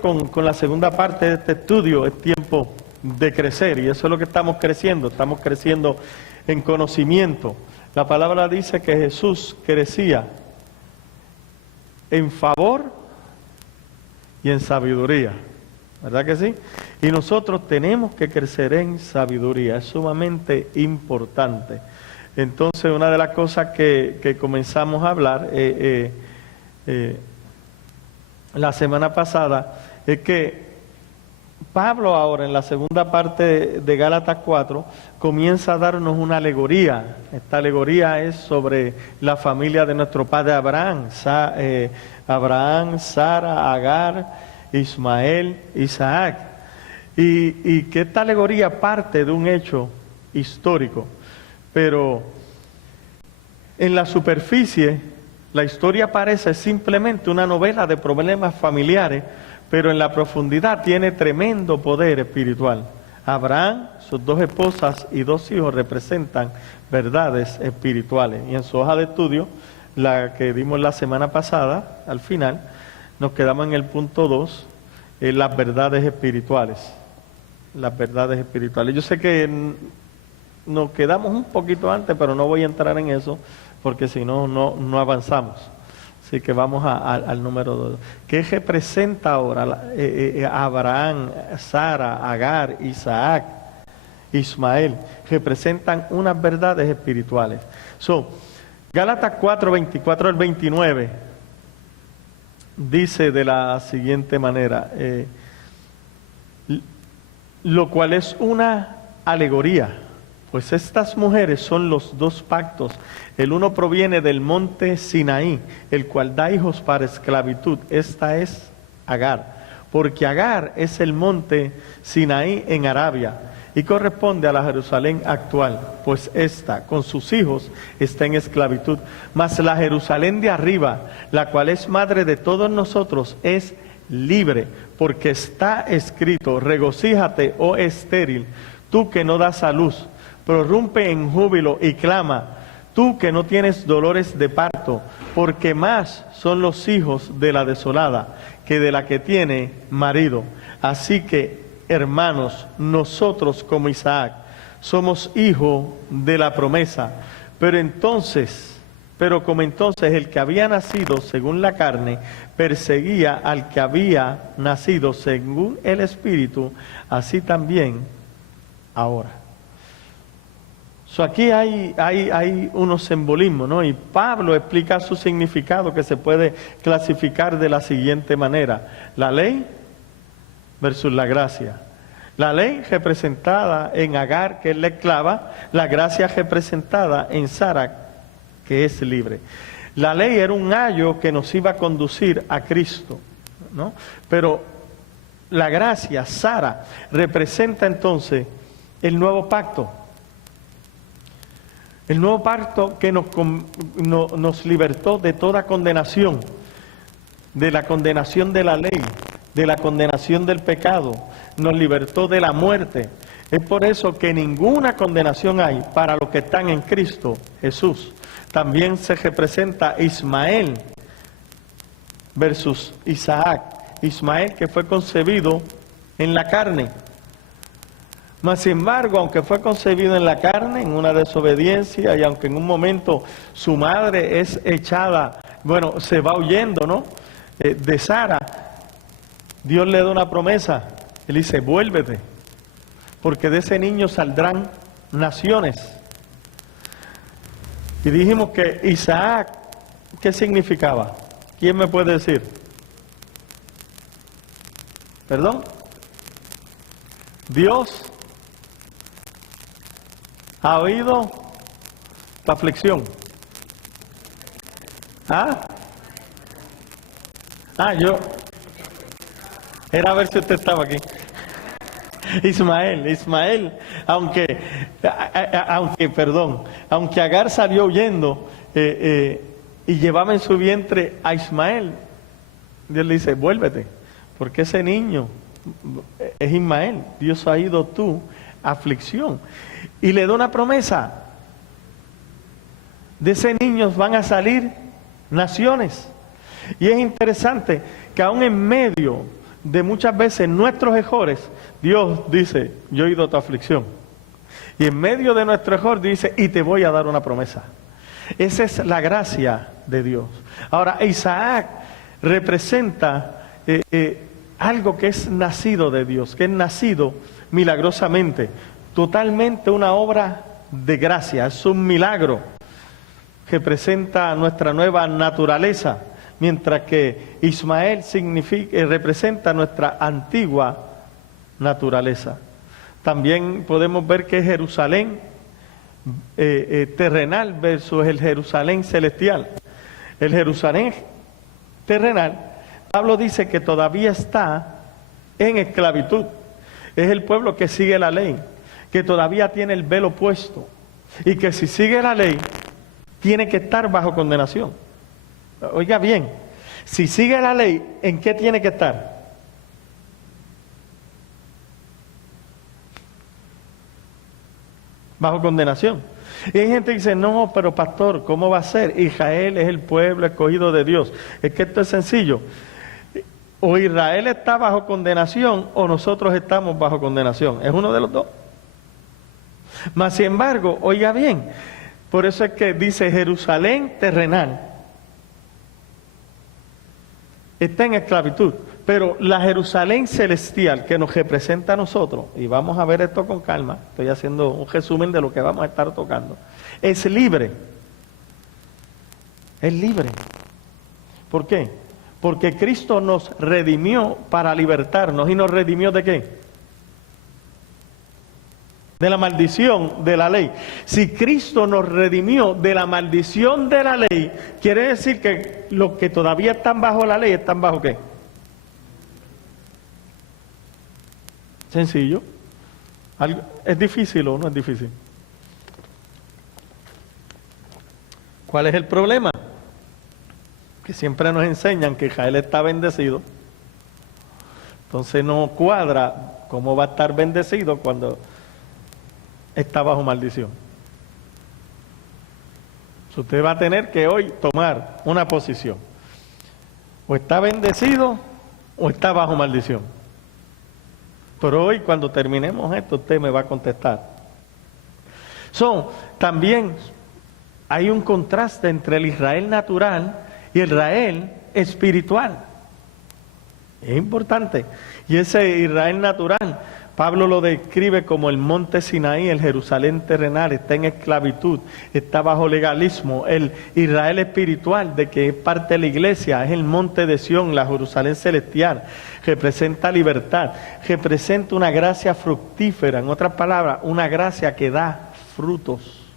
con la segunda parte de este estudio. Es tiempo de crecer y eso es lo que estamos creciendo en conocimiento. La palabra dice que Jesús crecía en favor y en sabiduría, ¿verdad que sí? Y nosotros tenemos que crecer en sabiduría, es sumamente importante. Entonces, una de las cosas que comenzamos a hablar la semana pasada es que Pablo ahora en la segunda parte de Gálatas 4 comienza a darnos una alegoría. Esta alegoría es sobre la familia de nuestro padre Abraham, Sara, Agar, Ismael, Isaac. Y que esta alegoría parte de un hecho histórico, pero en la superficie la historia parece simplemente una novela de problemas familiares, pero en la profundidad tiene tremendo poder espiritual. Abraham, sus 2 esposas y 2 hijos representan verdades espirituales. Y en su hoja de estudio, la que dimos la semana pasada, al final, nos quedamos en el punto 2, las verdades espirituales. Las verdades espirituales. Yo sé que nos quedamos un poquito antes, pero no voy a entrar en eso, porque si no, no avanzamos. Así que vamos al número 2. ¿Qué representa ahora Abraham, Sara, Agar, Isaac, Ismael? Representan unas verdades espirituales. Gálatas 4, 24 al 29 dice de la siguiente manera, lo cual es una alegoría. Pues estas mujeres son los 2 pactos. El uno proviene del monte Sinaí, el cual da hijos para esclavitud. Esta es Agar, porque Agar es el monte Sinaí en Arabia y corresponde a la Jerusalén actual, pues esta con sus hijos está en esclavitud. Mas la Jerusalén de arriba, la cual es madre de todos nosotros, es libre, porque está escrito: regocíjate, oh estéril, tú que no das a luz, prorrumpe en júbilo y clama, tú que no tienes dolores de parto, porque más son los hijos de la desolada que de la que tiene marido. Así que, hermanos, nosotros como Isaac somos hijos de la promesa, pero como entonces el que había nacido según la carne perseguía al que había nacido según el Espíritu, así también ahora. Aquí hay unos simbolismos, ¿no? Y Pablo explica su significado, que se puede clasificar de la siguiente manera: la ley versus la gracia. La ley representada en Agar, que es la esclava; la gracia representada en Sara, que es libre. La ley era un ayo que nos iba a conducir a Cristo, ¿no? Pero la gracia, Sara, representa entonces el nuevo pacto. El nuevo pacto que nos libertó de toda condenación, de la condenación de la ley, de la condenación del pecado, nos libertó de la muerte. Es por eso que ninguna condenación hay para los que están en Cristo Jesús. También se representa Ismael versus Isaac. Ismael, que fue concebido en la carne. Mas sin embargo, aunque fue concebido en la carne, en una desobediencia, y aunque en un momento su madre es echada, se va huyendo, ¿no? De Sara, Dios le da una promesa. Él dice: vuélvete, porque de ese niño saldrán naciones. Y dijimos que Isaac, ¿qué significaba? ¿Quién me puede decir? ¿Perdón? Dios ha oído tu aflicción. Yo era a ver si usted estaba aquí. Ismael, aunque Agar salió huyendo y llevaba en su vientre a Ismael, Dios le dice: vuélvete, porque ese niño es Ismael. Dios ha oído tu aflicción. Y le da una promesa: de ese niño van a salir naciones. Y es interesante que aún en medio de muchas veces nuestros errores, Dios dice, yo he oído tu aflicción. Y en medio de nuestro error dice, y te voy a dar una promesa. Esa es la gracia de Dios. Ahora, Isaac representa algo que es nacido de Dios, que es nacido milagrosamente, totalmente una obra de gracia, es un milagro que presenta nuestra nueva naturaleza, mientras que Ismael representa nuestra antigua naturaleza. También podemos ver que Jerusalén terrenal versus el Jerusalén celestial. El Jerusalén terrenal, Pablo dice que todavía está en esclavitud. Es el pueblo que sigue la ley, que todavía tiene el velo puesto y que si sigue la ley tiene que estar bajo condenación. Oiga bien, si sigue la ley, ¿en qué tiene que estar? Bajo condenación. Y hay gente que dice, no, pero pastor, ¿cómo va a ser? Israel es el pueblo escogido de Dios. Es que esto es sencillo. O Israel está bajo condenación o nosotros estamos bajo condenación. Es uno de los dos. Mas sin embargo, oiga bien, por eso es que dice Jerusalén terrenal está en esclavitud, pero la Jerusalén celestial que nos representa a nosotros, y vamos a ver esto con calma, estoy haciendo un resumen de lo que vamos a estar tocando, es libre. Es libre. ¿Por qué? Porque Cristo nos redimió para libertarnos. ¿Y nos redimió de qué? De la maldición de la ley. Si Cristo nos redimió de la maldición de la ley, quiere decir que los que todavía están bajo la ley, ¿están bajo qué? Sencillo. ¿Es difícil o no es difícil? ¿Cuál es el problema? Que siempre nos enseñan que Israel está bendecido. Entonces no cuadra cómo va a estar bendecido cuando está bajo maldición. Usted va a tener que hoy tomar una posición. O está bendecido o está bajo maldición. Pero hoy cuando terminemos esto usted me va a contestar. También hay un contraste entre el Israel natural y el Israel espiritual. Es importante. Y ese Israel natural, Pablo lo describe como el monte Sinaí, el Jerusalén terrenal, está en esclavitud, está bajo legalismo. El Israel espiritual, de que es parte de la iglesia, es el monte de Sión, la Jerusalén celestial, representa libertad, representa una gracia fructífera, en otras palabras, una gracia que da frutos.